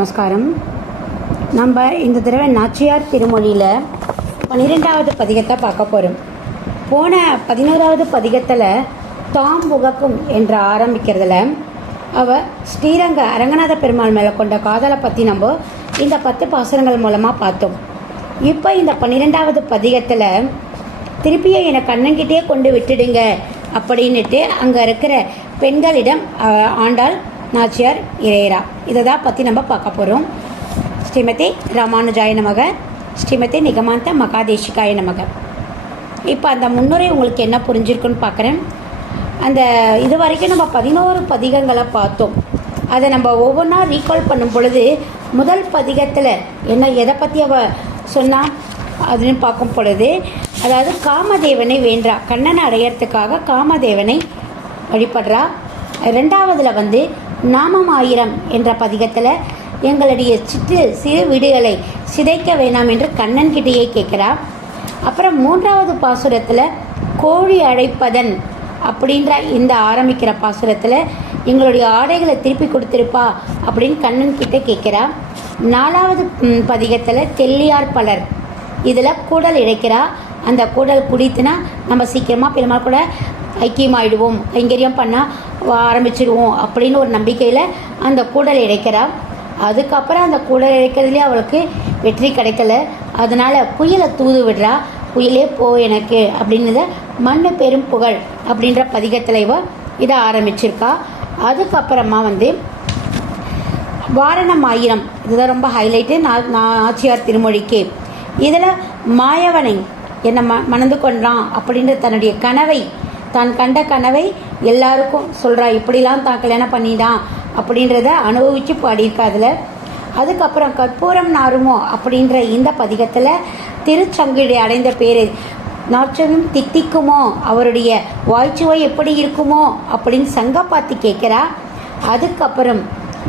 நமஸ்காரம். நம்ம இந்த தடவை நாச்சியார் திருமொழியில் பன்னிரெண்டாவது பதிகத்தை பார்க்க போகிறோம் போன பதினோராவது பதிகத்தில் தாம் புகக்கும் என்று ஆரம்பிக்கிறதுல அவ ஸ்ரீரங்க அரங்கநாத பெருமாள் மேலே கொண்ட காதலை பற்றி நம்ம இந்த பத்து பாசுரங்கள் மூலமாக பார்த்தோம். இப்போ இந்த பன்னிரெண்டாவது பதிகத்தில் திருப்பியும் என்னை கண்ணங்கிட்டே கொண்டு விட்டுடுங்க அப்படின்னுட்டு அங்கே இருக்கிற பெண்களிடம் ஆண்டாள் நாச்சியார் இறையரா. இதை தான் பற்றி நம்ம பார்க்க போகிறோம் ஸ்ரீமதி ராமானுஜாய நமக ஸ்ரீமதி நிகமாந்த மகாதேஷிகாய நமக. இப்போ அந்த முன்னுரை உங்களுக்கு என்ன புரிஞ்சிருக்குன்னு பார்க்குறேன். அந்த இது வரைக்கும் நம்ம பதினோரு பதிகங்களை பார்த்தோம். அதை நம்ம ஒவ்வொன்றா ரீகால் பண்ணும் பொழுது முதல் பதிகத்தில் என்ன எதை பற்றி அவ சொன்னால் அதுன்னு பார்க்கும் பொழுது அதாவது காமதேவனை வேண்டா கண்ணனை அடையிறதுக்காக காமதேவனை வழிபடுறா. ரெண்டாவதில் வந்து நாமம் ஆயிரம் என்ற பதிகத்தில் எங்களுடைய சிற்று சிறு வீடுகளை சிதைக்க வேணாம் என்று கண்ணன் கிட்டேயே கேட்குறா அப்புறம் மூன்றாவது பாசுரத்தில் கோழி அழைப்பதன் அப்படின்ற இந்த ஆரம்பிக்கிற பாசுரத்தில் எங்களுடைய ஆடைகளை திருப்பி கொடுத்துருப்பா அப்படின்னு கண்ணன் கிட்ட கேட்குறா நாலாவது பதிகத்தில் தெல்லியார் பலர் இதில் கூடல் இழைக்கிறா. அந்த கூடல் குடித்துனா நம்ம சீக்கிரமாக பெருமாள் கூட ஐக்கியமாயிடுவோம் கைங்கரியம் பண்ணால் ஆரம்பிச்சிடுவோம் அப்படின்னு ஒரு நம்பிக்கையில் அந்த கூடல் இழைக்கிறாள் அதுக்கப்புறம் அந்த கூடல் இழைக்கிறதுலேயே அவளுக்கு வெற்றி கிடைக்கல. அதனால் குயிலை தூது விடுறா. குயிலே போ எனக்கு அப்படின்னத மண்ணு பெரும் புகழ் அப்படின்ற பதிகத்தில் இவ இதை ஆரம்பிச்சிருக்கா. அதுக்கப்புறமா வந்து வாரணம் ஆயிரம். இதுதான் ரொம்ப ஹைலைட்டு நான் நான் ஆச்சியார் திருமொழிக்கு. இதில் மாயவனை என்னை ம மணந்து கொண்டான் அப்படின்ற தன்னுடைய கனவை தான் கண்ட கனவை எல்லாருக்கும் சொல்கிறா இப்படிலாம் தான் கல்யாணம் பண்ணிட்டான் அப்படின்றத அனுபவித்து பாடியிருக்கா அதில். அதுக்கப்புறம் கற்பூரம் நாருமோ அப்படின்ற இந்த பதிகத்தில் திருச்சங்கிலி அடைந்த பேர். நாற்றமும் தித்திக்குமோ? அவருடைய வாய்ச்சுவை எப்படி இருக்குமோ? அப்படின்னு சங்க பார்த்து கேட்குறா அதுக்கப்புறம்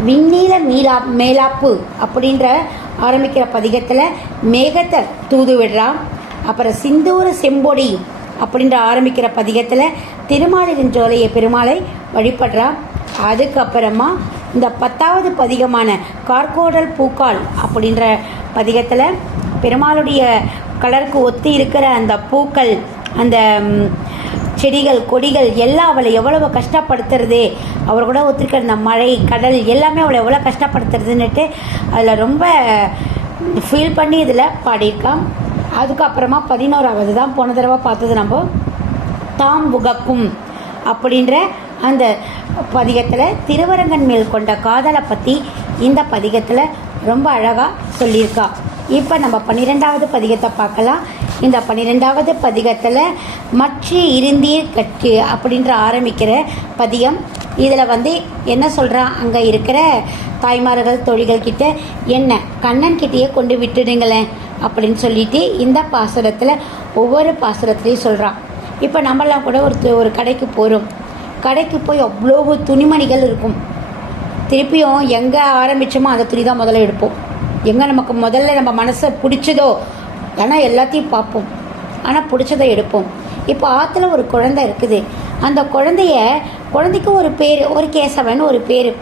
விண்ணீல மீளா மேலாப்பு அப்படின்ற ஆரம்பிக்கிற பதிகத்தில் மேகத்தை தூது விடுறான் அப்புறம் சிந்தூர செம்பொடி அப்படின்ற ஆரம்பிக்கிற பதிகத்தில் திருமாலின் ஜோலையை பெருமாளை வழிபடுறா. அதுக்கப்புறமா இந்த பத்தாவது பதிகமான கார்கோடல் பூக்கால் அப்படின்ற பதிகத்தில் பெருமாளுடைய கலருக்கு ஒத்து இருக்கிற அந்த பூக்கள் அந்த செடிகள் கொடிகள் எல்லாம் அவளை எவ்வளவு கஷ்டப்படுத்துறது. அவர் கூட ஒத்துருக்கிற இந்த மழை கடல் எல்லாமே அவளை எவ்வளோ கஷ்டப்படுத்துறதுன்னுட்டு அதில் ரொம்ப ஃபீல் பண்ணி இதில் பாடியிருக்கான். அதுக்கப்புறமா பதினோராவது தான் போன தடவை பார்த்தது நம்ம தாம் புகக்கும் அப்படின்ற அந்த பதிகத்தில் திருவரங்கன் மேல் கொண்ட காதலை பற்றி இந்த பதிகத்தில் ரொம்ப அழகாக சொல்லியிருக்கா. இப்போ நம்ம பன்னிரெண்டாவது பதிகத்தை பார்க்கலாம். இந்த பன்னிரெண்டாவது பதிகத்தில் மற்ற இருந்தீர் கட்டு அப்படின்ற ஆரம்பிக்கிற பதிகம் இதில் வந்து என்ன சொல்கிறான் அங்கே இருக்கிற தாய்மார்கள் தொழில்கள் கிட்ட என்ன? கண்ணன் கிட்டேயே கொண்டு விட்டுடுங்களேன் அப்படின்னு சொல்லிட்டு இந்த பாசுரத்தில் ஒவ்வொரு பாசுரத்துலேயும் சொல்கிறான் இப்போ நம்மளாம் கூட ஒரு ஒரு கடைக்கு போகிறோம் கடைக்கு போய் அவ்வளோ துணிமணிகள் இருக்கும். திருப்பியும் எங்கே ஆரம்பித்தோமோ அந்த துணி தான் முதல்ல எடுப்போம். எங்கே நமக்கு முதல்ல நம்ம மனசை பிடிச்சதோ? ஆனால் எல்லாத்தையும் பார்ப்போம். ஆனால் பிடிச்சதை எடுப்போம். இப்போ ஆற்றுல ஒரு குழந்தை இருக்குது. அந்த குழந்தைய குழந்தைக்கு ஒரு பேர் ஒரு கேசவன் ஒரு பேர்.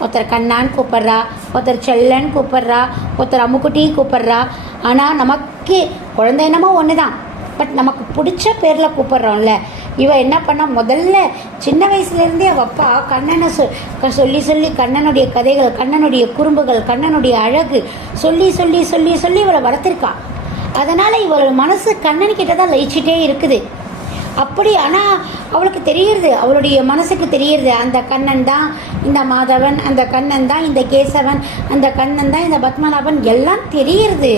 ஒருத்தர் கண்ணான்னு கூப்பிட்றா ஒருத்தர் செல்லன்னு கூப்பிட்றா ஒருத்தர் அம்முக்குட்டின்னு கூப்பிட்றா. ஆனால் நமக்கு குழந்தை என்னமோ ஒன்று தான் பட் நமக்கு பிடிச்ச பேரில் கூப்பிட்றோம்ல. இவ என்ன பண்ணா முதல்ல சின்ன வயசுலேருந்தே அவள் அப்பா கண்ணனை சொ க- சொல்லி சொல்லி கண்ணனுடைய கதைகள் கண்ணனுடைய குறும்புகள் கண்ணனுடைய அழகு சொல்லி சொல்லி சொல்லி சொல்லி இவளை வளர்த்துருக்கா. அதனால் இவளோட மனசு கண்ணன் கிட்ட தான் லயிச்சிட்டே இருக்குது. அப்படி ஆனால் அவளுக்கு தெரியுது அவளுடைய மனசுக்கு தெரியுது அந்த கண்ணன் தான் இந்த மாதவன் அந்த கண்ணன் தான் இந்த கேசவன் அந்த கண்ணன் தான் இந்த பத்மநாபன் எல்லாம் தெரியுது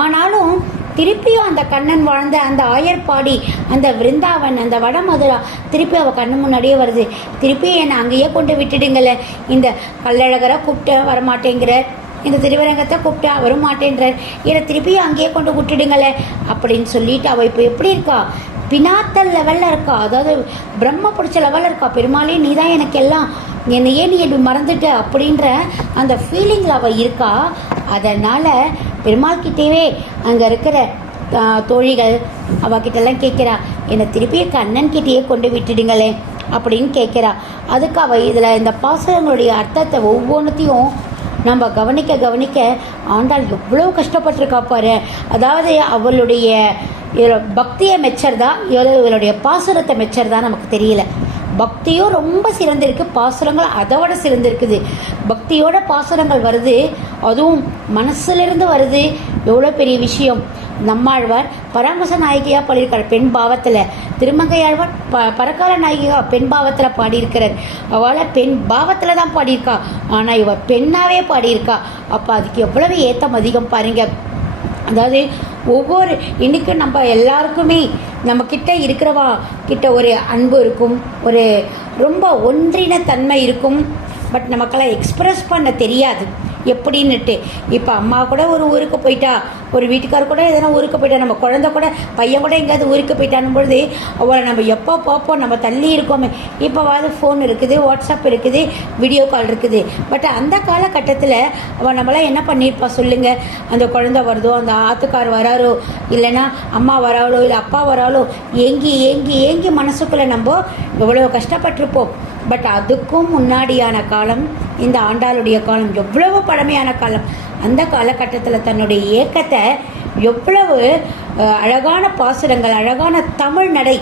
ஆனாலும் திருப்பியும் அந்த கண்ணன் வாழ்ந்த அந்த ஆயர்பாடி அந்த விருந்தாவன் அந்த வடமதுரா திருப்பி அவள் கண்ணு முன்னாடியே வருது. திருப்பி என்னை அங்கேயே கொண்டு விட்டுடுங்களே இந்த கல்லழகரை கூப்பிட்டு வரமாட்டேங்கிற இந்த திருவரங்கத்தை கூப்பிட்டா வரமாட்டேன்றார். மாட்டேன்றார் என்னை திருப்பி அங்கேயே கொண்டு விட்டுடுங்களே அப்படின்னு சொல்லிட்டு அவள் இப்போ எப்படி இருக்கா? பினாத்தல் லெவலில் இருக்கா? அதாவது பிரம்ம பிடிச்ச லெவலில் இருக்கா? பெருமாளே நீ தான் எனக்கு எல்லாம் என்னையே நீ எப்படி மறந்துட்ட அப்படின்ற அந்த ஃபீலிங்கில் அவள் இருக்கா? அதனால் பெருமாள் கிட்டேவே அங்கே இருக்கிற தோழிகள் அவகிட்டெல்லாம் கேட்குறா என்னை திருப்பி கண்ணன் கிட்டேயே கொண்டு விட்டுடுங்களே அப்படின்னு கேட்குறா. அதுக்கு அவள் இதில் இந்த பாசகங்களுடைய அர்த்தத்தை ஒவ்வொன்றுத்தையும் நம்ம கவனிக்க கவனிக்க ஆண்டாள் எவ்வளோ கஷ்டப்பட்டிருக்கா பாரு. அதாவது அவளுடைய இவரோட பக்தியை மெச்சர்தா இவ்வளோ இவளுடைய பாசுரத்தை மெச்சறதா நமக்கு தெரியல. பக்தியும் ரொம்ப சிறந்திருக்கு. பாசுரங்கள் அதை விட சிறந்திருக்குது. பக்தியோட பாசுரங்கள் வருது. அதுவும் மனசுலேருந்து வருது. எவ்வளோ பெரிய விஷயம். நம்மாழ்வார் பராமச நாயகியாக பாடியிருக்கார் பெண் பாவத்தில். திருமங்கையாழ்வார் ப பரக்கால நாயகியாக பெண் பாவத்தில் பாடியிருக்கிறார். அவளை பெண் பாவத்தில் தான் பாடியிருக்கா. ஆனால் இவள் பெண்ணாகவே பாடியிருக்கா. அப்போ அதுக்கு எவ்வளவு ஏத்தம் அதிகம் பாருங்க. அதாவது ஒவ்வொரு இன்றைக்கும் நம்ம எல்லாருக்குமே நம்ம இருக்கிறவா கிட்ட ஒரு அன்பு இருக்கும் ஒரு ரொம்ப ஒன்றின தன்மை இருக்கும். பட் நமக்கெல்லாம் எக்ஸ்ப்ரெஸ் பண்ண தெரியாது. எப்படின்னுட்டு. இப்போ அம்மா கூட ஒரு ஊருக்கு போயிட்டா ஒரு வீட்டுக்கார் கூட எதனா ஊருக்கு போயிட்டா நம்ம குழந்தை கூட பையன் கூட எங்கேயாவது ஊருக்கு போயிட்டானும் பொழுது அவளை நம்ம எப்போ பார்ப்போம் நம்ம தள்ளி இருக்கோமே. இப்போவாது ஃபோன் இருக்குது வாட்ஸ்அப் இருக்குது வீடியோ கால் இருக்குது. பட் அந்த காலகட்டத்தில் அவள் நம்மளாம் என்ன பண்ணியிருப்பா சொல்லுங்கள் அந்த குழந்தை வருதோ அந்த ஆத்துக்கார் வராரோ இல்லைன்னா அம்மா வராளோ இல்லை அப்பா வராளோ ஏங்கி ஏங்கி ஏங்கி மனசுக்குள்ளே நம்ம எவ்வளோ கஷ்டப்பட்டிருப்போம். பட் அதுக்கும் முன்னாடியான காலம் இந்த ஆண்டாளுடைய காலம் எவ்வளவு பழமையான காலம். அந்த காலகட்டத்தில் தன்னுடைய ஏக்கத்தை எவ்வளவு அழகான பாசுரங்கள் அழகான தமிழ் நடை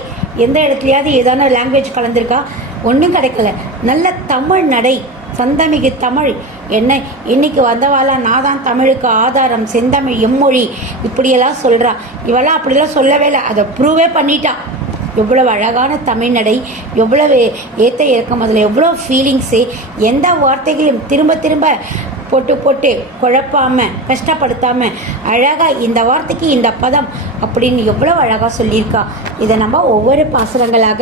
எந்த இடத்துலையாவது ஏதான லாங்குவேஜ் கலந்துருக்கா? ஒன்றும் கிடைக்கல. நல்ல தமிழ் நடை சந்தமிகு தமிழ். என்ன இன்னைக்கு வந்தவாளா நான் தான் தமிழுக்கு ஆதாரம் செந்தமிழ் எம்மொழி இப்படியெல்லாம் சொல்கிறா இவெல்லாம் அப்படிலாம் சொல்லவே இல்லை. அதை ப்ரூவே பண்ணிட்டா. எவ்வளவு அழகான தமிழ்நடை எவ்வளவு ஏத்த இறக்கம் அதில் எவ்வளோ ஃபீலிங்ஸு எந்த வார்த்தைகளையும் திரும்ப திரும்ப போட்டு போட்டு குழப்பாமல் கஷ்டப்படுத்தாமல் அழகாக இந்த வார்த்தைக்கு இந்த பதம் அப்படின்னு எவ்வளோ அழகாக சொல்லியிருக்கா. இதை நம்ம ஒவ்வொரு பாசுரங்களாக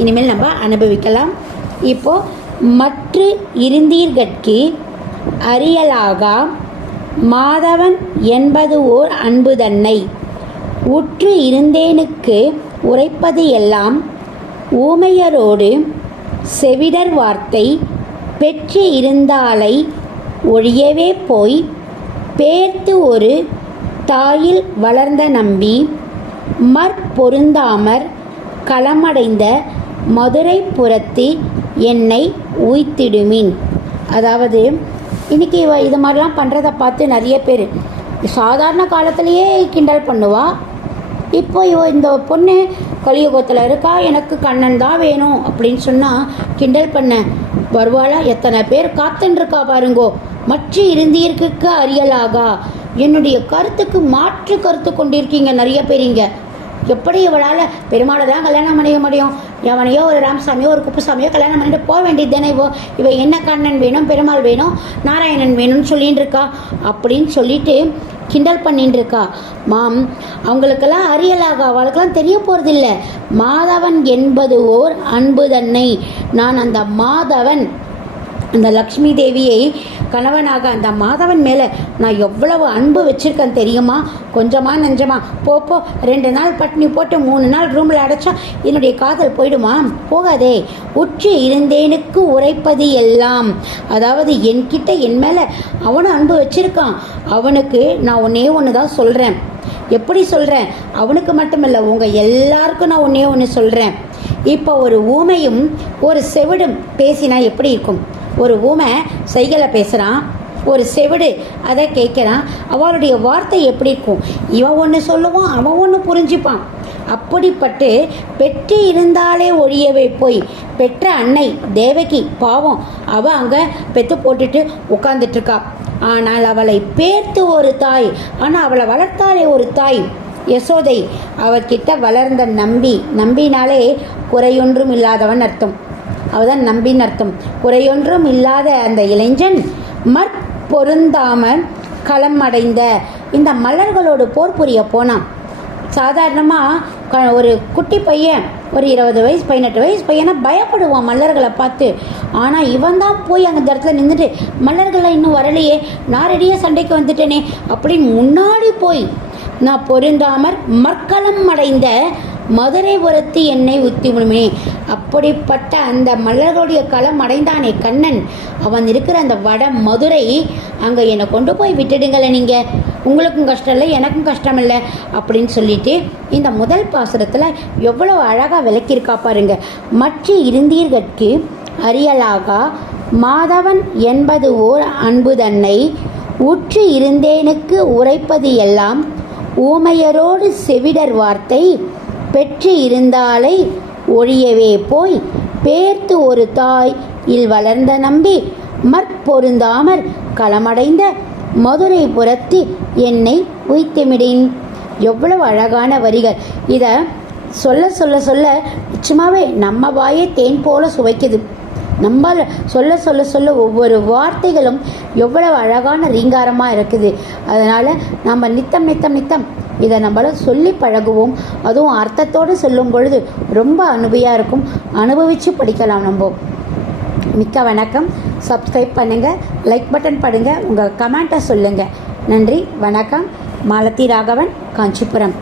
இனிமேல் நம்ம அனுபவிக்கலாம். இப்போது மற்ற இருந்தீர்கட்கு அறியலாகா மாதவன் என்பது ஓர் அன்பு தன்னை உற்று இருந்தேனுக்கு உரைப்பது எல்லாம் ஊமையரோடு செவிடர் வார்த்தை பெற்று இருந்தாலை ஒழியவே போய் பேர்த்து ஒரு தாயில் வளர்ந்த நம்பி மற்பொருந்தாமற் களமடைந்த மதுரை புறத்து என்னை உய்த்திடுமின். அதாவது இன்னைக்கு இவ இது மாதிரிலாம் பண்ணுறதை பார்த்து நிறைய பேர் சாதாரண காலத்திலேயே கிண்டல் பண்ணுவா. இப்போ இவ இந்த பொண்ணு கலியுகத்தில் இருக்கா? எனக்கு கண்ணன் தான் வேணும் அப்படின்னு சொன்னால் கிண்டல் பண்ண. வருவாளா? எத்தனை பேர் காத்துன்ருக்கா பாருங்கோ. மற்ற இருந்தீர்க்கு அறியலாகா என்னுடைய கருத்துக்கு மாற்று கருத்து கொண்டிருக்கீங்க நிறைய பேரிங்க எப்படி இவளால் பெருமாளை தான் கல்யாணம் பண்ணிக்க முடியும்? எவனையோ ஒரு ராமசாமியோ ஒரு குப்புசாமியோ கல்யாணம் பண்ணிட்டு போக வேண்டியது தானே இவோ? இவ என்ன கண்ணன் வேணும் பெருமாள் வேணும் நாராயணன் வேணும்னு சொல்லிட்டு இருக்கா அப்படின்னு சொல்லிட்டு கிண்டல் பண்ணிட்டு இருக்கா மாம் அவங்களுக்கெல்லாம் அறியலாக அவளுக்கெல்லாம் தெரிய போகிறதில்ல மாதவன் என்பது ஓர் அன்பு தன்னை. நான் அந்த மாதவன் அந்த லக்ஷ்மி தேவியை கணவனாக அந்த மாதவன் மேலே நான் எவ்வளவு அன்பு வச்சுருக்கேன் தெரியுமா? கொஞ்சமா நெஞ்சமா. போ போ. ரெண்டு நாள் பட்னி போட்டு மூணு நாள் ரூமில் அடைச்சா என்னுடைய காதல் போயிடுமா? போகாதே. உற்று இருந்தேனுக்கு உரைப்பது எல்லாம். அதாவது என்கிட்ட என் மேலே அவனும் அன்பு வச்சுருக்கான். அவனுக்கு நான் ஒன்றே ஒன்று தான் சொல்கிறேன் எப்படி சொல்கிறேன் அவனுக்கு மட்டுமில்லை உங்கள் எல்லாருக்கும் நான் ஒன்றே ஒன்று சொல்கிறேன் இப்போ ஒரு ஊமையும் ஒரு செவிடும் பேசினா எப்படி இருக்கும்? ஒரு ஊமை சைகளை பேசுகிறான் ஒரு செவிடு அதை கேட்குறான் அவளுடைய வார்த்தை எப்படி இருக்கும்? இவன் ஒன்று சொல்லுவான் அவன் ஒன்று புரிஞ்சுப்பான். அப்படிப்பட்டு பெற்று இருந்தாலே ஒழியவே போய் பெற்ற அன்னை தேவகி பாவம் அவ அங்கே பெற்று போட்டுட்டு உட்காந்துட்ருக்கா ஆனால் அவளை பேர்த்து ஒரு தாய் ஆனால் அவளை வளர்த்தாலே ஒரு தாய். யசோதை அவர்கிட்ட வளர்ந்த நம்பி நம்பினாலே குறையொன்றும் இல்லாதவன் அர்த்தம். அவதான் நம்பின் அர்த்தம். குறையொன்றும் இல்லாத அந்த இளைஞன் மற்பொருந்தாமல் களம் அடைந்த இந்த மலர்களோடு போர் புரிய போனான். சாதாரணமாக ஒரு குட்டி பையன் ஒரு இருபது வயசு பதினெட்டு வயசு பையனை பயப்படுவான் மல்லர்களை பார்த்து. ஆனால் இவன் தான் போய் அங்கே இடத்துல நின்றுட்டு மல்லர்களை இன்னும் வரலையே நான் ரெடியாக சண்டைக்கு வந்துட்டேனே அப்படின்னு முன்னாடி போய் நான் பொருந்தாமற் மற்களம் அடைந்த மதுரைபுரத்து என்னை உத்தி முழுமே அப்படிப்பட்ட அந்த மல்லர்களுடைய களம் அடைந்தானே கண்ணன். அவன் இருக்கிற அந்த வட மதுரை அங்கே என்னை கொண்டு போய் விட்டுடுங்களே நீங்கள் உங்களுக்கும் கஷ்டம் இல்லை எனக்கும் கஷ்டம் இல்லை அப்படின்னு சொல்லிட்டு இந்த முதல் பாசுரத்தில் எவ்வளோ அழகாக விளக்கியிருக்கா பாருங்க. மற்ற இருந்தீர்கட்கு அரியலாகா மாதவன் என்பது ஓர் அன்பு தன்னை உற்று இருந்தேனுக்கு உரைப்பது எல்லாம் ஊமையரோடு செவிடர் வார்த்தை பெற்று இருந்தாலை ஒழியவே போய் பேர்த்து ஒரு தாய் இல் வளர்ந்த நம்பி மற்பொருந்தாமற் களமடைந்த மதுரை புறத்து என்னை உய்த்துமிடின். எவ்வளவு அழகான வரிகள். இதை சொல்ல சொல்ல சொல்ல நிச்சயமாகவே நம்ம வாயே தேன் போல சுவைக்குது. நம்ம சொல்ல சொல்ல சொல்ல ஒவ்வொரு வார்த்தைகளும் எவ்வளவு அழகான ரீங்காரமாக இருக்குது. அதனால் நம்ம நித்தம் நித்தம் நித்தம் இதை நம்மள சொல்லி பழகுவோம். அதுவும் அர்த்தத்தோடு சொல்லும் பொழுது ரொம்ப அனுபவியாக இருக்கும். அனுபவித்து படிக்கலாம் நம்ம. மிக்க வணக்கம். சப்ஸ்கிரைப் பண்ணுங்கள் லைக் பட்டன் படுங்க. உங்கள் கமெண்ட்டை சொல்லுங்கள் நன்றி. வணக்கம். மாலதி ராகவன் காஞ்சிபுரம்.